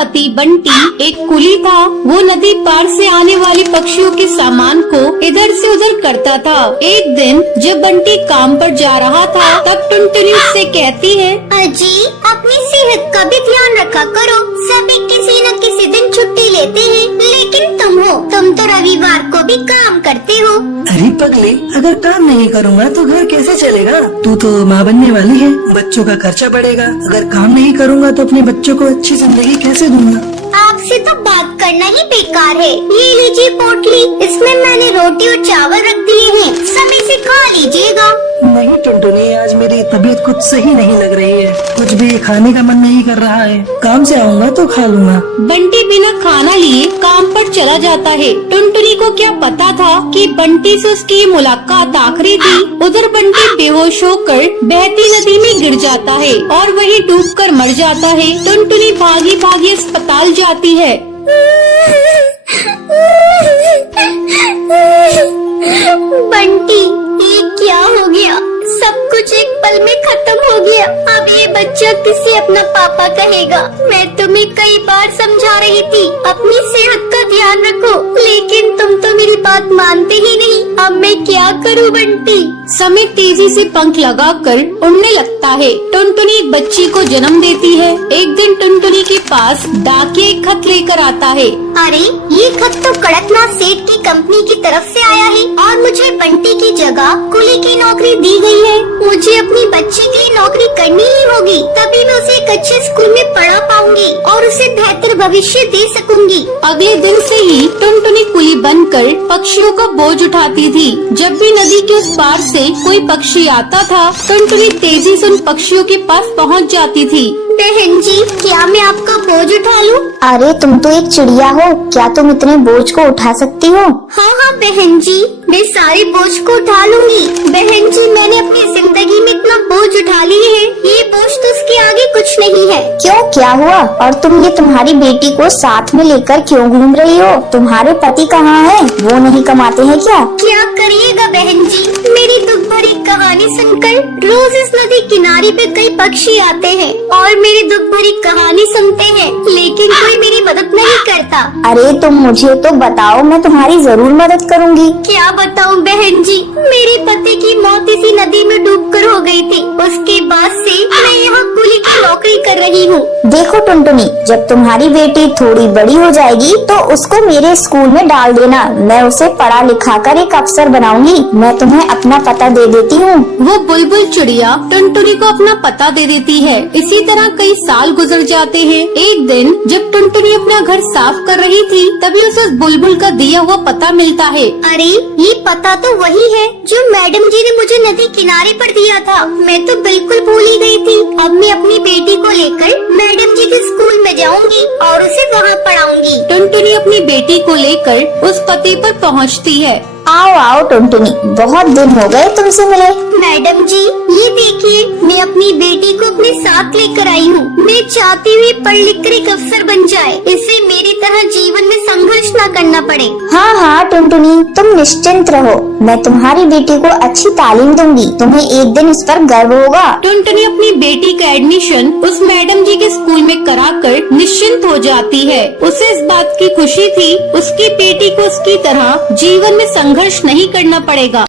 पति बंटी एक कुली था। वो नदी पार से आने वाले पक्षियों के सामान को इधर से उधर करता था। एक दिन जब बंटी काम पर जा रहा था तब टुनटुनी उससे कहती है, अजी अपनी सेहत का भी ध्यान रखा करो। सभी किसी न किसी दिन छुट्टी लेते हैं, लेकिन तुम तो रविवार को भी काम करते हो। अरे पगली, अगर काम नहीं करूँगा तो घर कैसे चलेगा? तू तो माँ बनने वाली है, बच्चों का खर्चा बढ़ेगा। अगर काम नहीं करूँगा तो अपने बच्चों को अच्छी जिंदगी कैसे दूंगा? आपसे तो बात करना ही बेकार है। ये लीजिए पोटली, इसमें मैंने रोटी और चावल रख दिए हैं, समय से खा लीजिएगा। नहीं टुनटुनी, आज मेरी तबीयत कुछ सही नहीं लग रही है, कुछ भी खाने का मन नहीं कर रहा है। काम से आऊँगा तो खा लूँगा। बंटी बिना खाना लिए काम पर चला जाता है। टुनटुनी को क्या पता था कि बंटी से उसकी मुलाकात आखिरी थी। उधर बंटी बेहोश होकर बहती नदी में गिर जाता है और वहीं डूबकर मर जाता है। टुनटुनी भागी भागी अस्पताल जाती है। बंटी, ये क्या हो गया? सब कुछ एक पल में खत्म हो गया। अब ये बच्चा किसे अपना पापा कहेगा? मैं तुम्हें कई बार समझा रही थी अपनी सेहत का ध्यान रखो, लेकिन तुम तो मेरी बात मानते ही नहीं। अब मैं क्या करूं बंटी? समय तेजी से पंख लगाकर उड़ने लगता है। टुनटुनी एक बच्ची को जन्म देती है। एक दिन टुनटुनी के पास डाकिया एक खत लेकर आता है। अरे ये खत तो कड़कनाथ सेठ की कंपनी की तरफ से आया है और मुझे बंटी की जगह कुली की नौकरी दी गई है। मुझे अपनी बच्ची के लिए नौकरी करनी ही होगी, तभी मैं उसे एक अच्छे स्कूल में पढ़ा पाऊंगी और उसे बेहतर भविष्य दे सकूंगी। अगले दिन से ही टुनटुनी कुली बनकर पक्षियों का बोझ उठाती थी। जब भी नदी के उस पार से कोई पक्षी आता था, टुनटुनी तेजी से उन पक्षियों के पास पहुंच जाती थी। बहन जी, क्या मैं आपका बोझ उठा लूं? अरे तुम तो एक चिड़िया हो, क्या तुम इतने बोझ को उठा सकती हो? हाँ हाँ बहन जी, मैं सारे बोझ को उठा लूंगी। बहन जी, मैंने अपनी जिंदगी में इतना बोझ उठा लिए है, ये बोझ तो उसके आगे कुछ नहीं है। क्यों, क्या हुआ? और तुम ये तुम्हारी बेटी को साथ में लेकर क्यों घूम रही हो? तुम्हारे पति कहाँ हैं? वो नहीं कमाते हैं क्या? क्या करिएगा बहन जी, मेरी दुख भरी कहानी सुनकर रोज इस नदी किनारे पे कई पक्षी आते हैं और मेरी दुख भरी कहानी सुनते हैं, लेकिन कोई मेरी मदद नहीं करता। अरे तुम मुझे तो बताओ, मैं तुम्हारी जरूर मदद करूंगी। क्या बताऊं बहन जी, मेरे पति की मौत इसी नदी में डूबकर हो गई थी। उसके बाद से मैं यहाँ कुली की नौकरी कर रही हूँ। देखो टुनटुनी, जब तुम्हारी बेटी थोड़ी बड़ी हो जाएगी तो उसको मेरे स्कूल में डाल देना। मैं उसे पढ़ा लिखा कर एक अफसर बनाऊंगी। मैं तुम्हें अपना पता दे देती हूँ। वो बुलबुल चिड़िया टुनटुनी को अपना पता दे देती है। इसी तरह कई साल गुजर जाते हैं। एक दिन जब टुनटुनी अपना घर साफ कर रही थी, तभी उसे उस बुलबुल का दिया हुआ पता मिलता है। अरे ये पता तो वही है जो मैडम जी ने मुझे नदी किनारे पर दिया था। मैं तो बिल्कुल भूल ही गई थी। अब मैं अपनी बेटी को लेकर मैडम जी के स्कूल में जाऊंगी और उसे वहाँ पढ़ाऊंगी। टुनटुनी अपनी बेटी को लेकर उस पते पर पहुँचती है। आओ आओ टुनटुनी, बहुत दिन हो गए तुमसे मिले। मैडम जी, ये देखिए, मैं अपनी बेटी को अपने साथ लेकर आई हूँ। मैं चाहती हुई पढ़ लिख कर एक अफसर बन जाए, इससे मेरी तरह जीवन में संघर्ष न करना पड़े। हाँ हाँ टुनटुनी, तुम निश्चिंत रहो, मैं तुम्हारी बेटी को अच्छी तालीम दूंगी। तुम्हें एक दिन इस पर गर्व होगा। टुनटुनी अपनी बेटी का एडमिशन उस मैडम जी के स्कूल में कराकर निश्चिंत हो जाती है। उसे इस बात की खुशी थी उसकी बेटी को उसकी तरह जीवन में संघर्ष नहीं करना पड़ेगा।